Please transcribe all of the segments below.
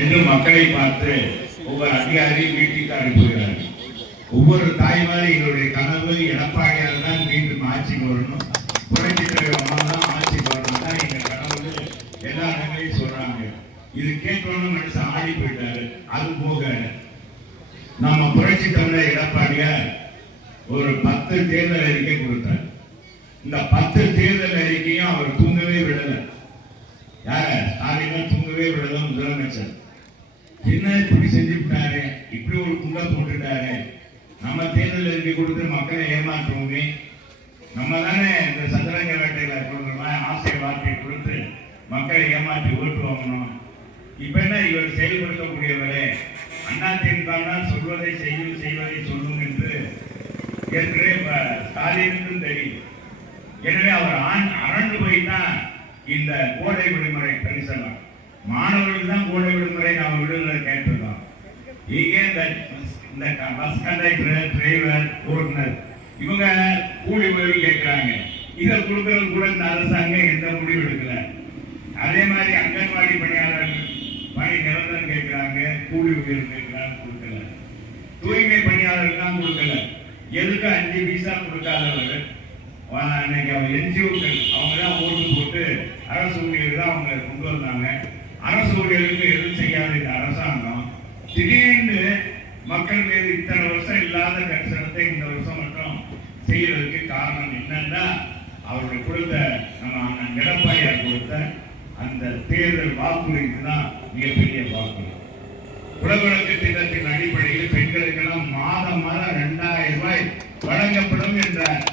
என்று மக்களை பார்த்து ஒவ்வொரு அதிகாரியும் வீட்டுக்கு அனுப்புகிறார்கள். ஒவ்வொரு தாய்மாரிகளுடைய கனவு எடப்பாடியார் தான் மீண்டும் ஆட்சிக்கு வரணும், புரட்சித் தலைவர் அம்மா தான் ஆட்சிக்கு வரணும் தான் எங்க கனவு எல்லா இடங்களையும் சொல்றாங்க. இது கேட்கணும்னு மனுஷன் ஆடி போயிட்டாரு. அது போக நம்ம புரட்சி தமிழர் எடப்பாடியார் ஒரு 10 தேர்தல் அறிக்கை கொடுத்தார். இந்த 10 தேர்தல் அறிக்கையும் அவர் தூங்கவே விடல. யார ஸ்டாலின் தூங்கவே விடல. முதலமைச்சர் என்ன இப்படி செஞ்சுட்டாரு, இப்படி ஒரு குண்டா போட்டுட்டாரு, நம்ம தேர்தல் அறிக்கை கொடுத்து மக்களை ஏமாற்றுவோமே, நம்ம தானே இந்த சதுரங்க வேட்டையில கொடுக்குறோமா, ஆசை வார்த்தை கொடுத்து மக்களை ஏமாற்றி ஓட்டு வாங்கணும். இப்ப என்ன இவர் செயல்படுத்தக்கூடியவரே அதிமுக சொல்வதை செய்யும் செய்வதை சொல்லும் என்று ஏற்கனவே ஸ்டாலினுக்கும் தெரியும். எனவே அவர் அரண்டு போய்தான் இந்த கோடை விடுமுறை பரிசனம் மாணவர்களுக்கு தான் கோடை விடுமுறை நாம விடுதலை கேட்டிருக்கோம். இங்கே இந்த பஸ் கண்டக்டர், டிரைவர், ஓட்டுநர் இவங்க கூலி உதவி கேட்கிறாங்க. இதை கொடுக்கறது கூட இந்த அரசாங்கம் எந்த முடிவு எடுக்கல. அதே மாதிரி அங்கன்வாடி பணியாளர்கள் பணி நிரந்தரம் கேட்கிறாங்க, கூலி உதவி கேட்கிறாங்க, கொடுக்கல. தூய்மை பணியாளர்கள் தான் கொடுக்கல. எதுக்கு 5 பைசா கொடுக்காதவர்கள் இன்னைக்கு அவங்க என்ஜிஓக்கள் அவங்க தான் ஓட்டு போட்டு அரசு ஊழியர்கள் தான் அவங்க கொண்டு வந்தாங்க. அரசு ஊழியர்களுக்கு எதுவும் செய்யாத இந்த அரசாங்கம் திடீர்னு மக்கள் மீது இத்தனை வருஷம் இல்லாத கரிசனத்தை இந்த வருஷம் மட்டும் செய்யறதுக்கு காரணம் என்னன்னா அவருடைய கொடுத்த நம்ம அண்ணன் எடப்பாடியார் கொடுத்த அந்த தேர்தல் வாக்குறுதி தான் மிகப்பெரிய வாக்குறுதி. குலவிளக்கு திட்டத்தின் அடிப்படையில் பெண்களுக்கெல்லாம் மாதம் 2000 ரூபாய் வழங்கப்படும் என்றார்.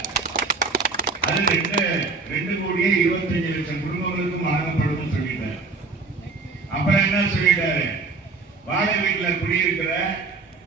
அது 2,25,00,000 குடும்பங்களுக்கும் வழங்கப்படும் சொல்லிட்டார். அப்புறம் என்ன சொல்லிட்டாரு, வாடகை வீட்டுல குடியிருக்கிற